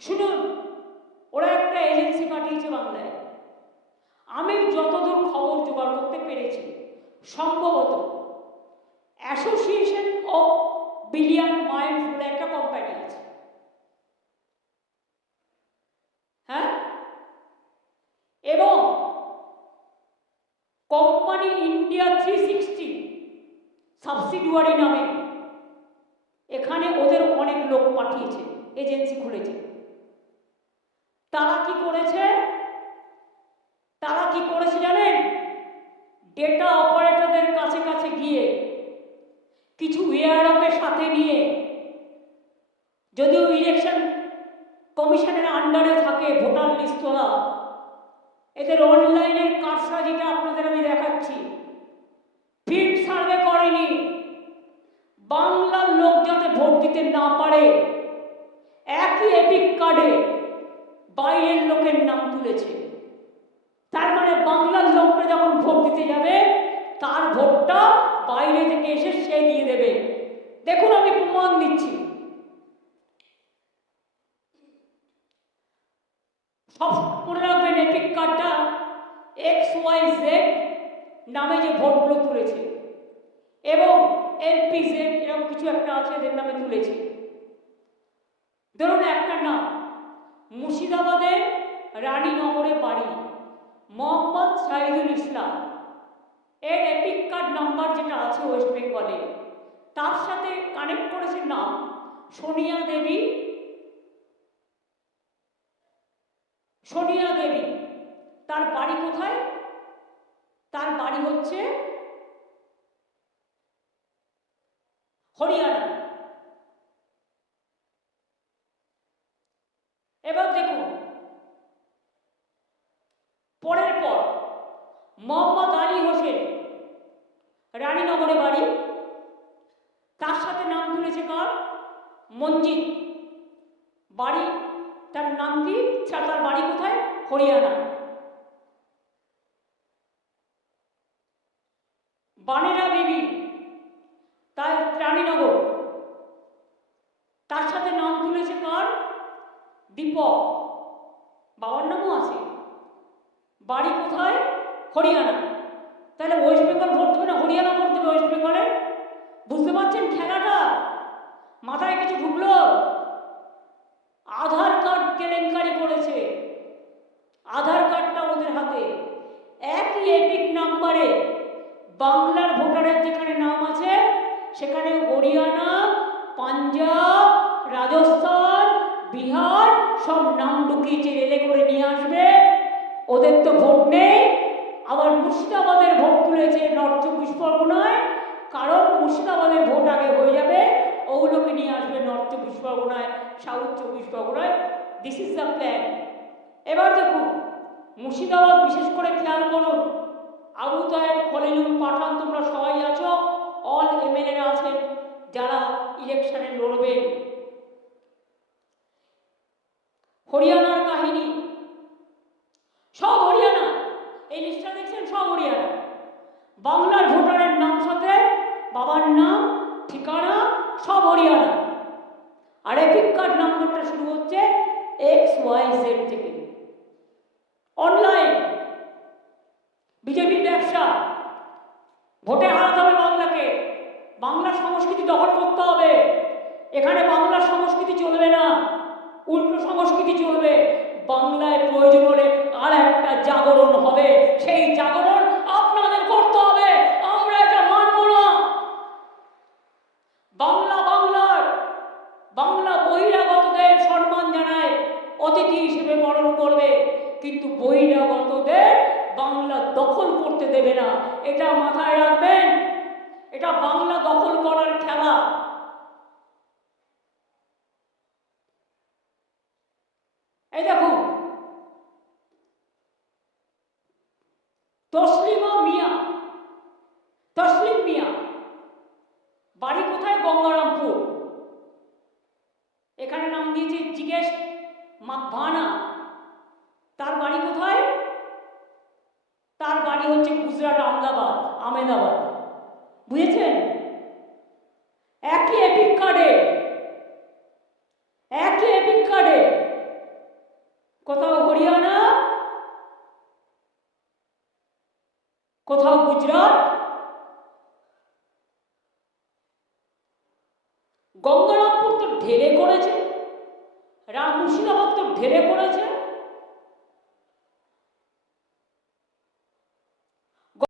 শুনুন, ওরা একটা এজেন্সি পাঠিয়েছে বাংলায়। আমি যতদূর খবর জোগাড় করতে পেরেছি, সম্ভবত অ্যাসোসিয়েশন অফ বিলিয়ন মাইন্ড বলে একটা কোম্পানি আছে। হ্যাঁ? এবং company India three sixty subsidiary নামে এখানে ওদের অনেক লোক পাঠিয়েছে এজেন্সি খুলেছে। তারা কি করেছে? তারা কি করেছে জানেন? ডেটা অপারেটরদের কাছে কাছে গিয়ে কিছু এয়ারঅপের সাথে নিয়ে যদিও ইলেকশন কমিশনের আন্ডারে থাকে ভোটার লিস্ট তোলা এদের অনলাইনের কারসাজিটা আপনাদের আমি দেখাচ্ছি। ফিল্ড সার্ভে করেনি। বাংলার লোক যাতে ভোট দিতে না পারে, একই এপিক কার্ডে বাইরের লোকের নাম তুলেছে। তার মানে বাংলার লোকটা যখন ভোট দিতে যাবে, তার ভোটটা বাইরে থেকে এসে সে দিয়ে দেবে। দেখুন আমি প্রমাণ দিচ্ছি। সব মনে রাখবেন এপিক কার্ডটা এক্স ওয়াই জেড নামে যে ভোটগুলো তুলেছে এবং এলপি জেড এরকম কিছু একটা আছে এদের নামে তুলেছে। ধরুন একটা নাম মুর্শিদাবাদের রানীনগরে বাড়ি, মোহাম্মদ শাহিদুল ইসলাম। এর এপিক কার্ড নাম্বার যেটা আছে ওয়েস্ট বেঙ্গলে তার সাথে কানেক্ট করেছে নাম সোনিয়া দেবী। সোনিয়া দেবী, তার বাড়ি কোথায় তার বাড়ি হচ্ছে হরিয়ানা এবার দেখুন। পরের পর মোহাম্মদ আলী হোসেন, রানীনগরে বাড়ি। তার সাথে নাম তুলেছে কার? মঞ্জিত। বাড়ি, তার নাম কি? তার বাড়ি কোথায়? হরিয়ানা। বানেরা বিবি, তার রানীনগর তার সাথে নাম তুলেছে কার দীপক বাবার নামও আছে। বাড়ি কোথায়? হরিয়ানা। তাহলে ওয়েস্ট বেঙ্গল ভোট দেবে না? হরিয়ানা ভোট দেবে ওয়েস্ট বেঙ্গলে বুঝতে পারছেন খেলাটা? মাথায় কিছু ঢুকলো? আধার কার্ড কেলেঙ্কারি করেছে। আধার কার্ডটা ওদের হাতে। একই এপিক নাম্বারে বাংলার ভোটারের যেখানে নাম আছে, সেখানে হরিয়ানা, পাঞ্জাব, রাজস্থান, বিহার সব নাম ঢুকিয়েছে রেলে করে নিয়ে আসবে। ওদের তো ভোট নেই। আবার মুর্শিদাবাদের ভোট তুলেছে নর্থ চব্বিশ পরগনায়। কারণ মুর্শিদাবাদের ভোট আগে হয়ে যাবে। ওগুলোকে নিয়ে আসবে নর্থ চব্বিশ পরগনায়, সাউথ চব্বিশ পরগনায়। দিস ইজ দ্য প্ল্যান এবার দেখুন, মুর্শিদাবাদ বিশেষ করে খেয়াল করুন আবু তাহের, খলিলুল পাঠান, তোমরা সবাই আছো অল এমএলএরা আছেন, যারা ইলেকশনে লড়বেন। হরিয়ানার কাহিনী। সব হরিয়ানা। এই লিস্টটা দেখছেন? সব হরিয়ানা। বাংলার ভোটারের নাম সাথে বাবার নাম, ঠিকানা, সব হরিয়ানা। আর এপিক কার্ড নাম্বারটা শুরু হচ্ছে এক্স ওয়াই জেড থেকে। অনলাইন বিজেপির ব্যবসা। ভোটে হারাতে হবে বাংলাকে। বাংলার সংস্কৃতি দখল করতে হবে। এখানে বাংলার সংস্কৃতি চলবে না। উল্টো সংস্কৃতি চলবে? বাংলায় প্রয়োজন হলে আর একটা জাগরণ হবে। সেই জাগরণ আপনাদের করতে হবে। আমরা এটা মানব না। বাংলা বাংলার, বাংলা বহিরাগতদের সম্মান জানায়, অতিথি হিসেবে বরণ করবে। কিন্তু বহিরাগতদের বাংলা দখল করতে দেবে না। এটা মাথায় রাখবেন। এটা বাংলা দখল করার খেলা। এই দেখুন তসলিমা মিয়া। তসলিম মিয়া। বাড়ি কোথায়? গঙ্গারামপুর। এখানে নাম দিয়েছে জিজ্ঞেস মাকভানা তার বাড়ি কোথায়? তার বাড়ি হচ্ছে গুজরাট, আহমেদাবাদ। আহমেদাবাদ। বুঝেছেন কোথাও হরিয়ানা? কোথাও গুজরাট? গঙ্গারামপুর তো ঢেলে করেছে। রাম মুর্শিদাবাদ তো ঢেলে করেছে।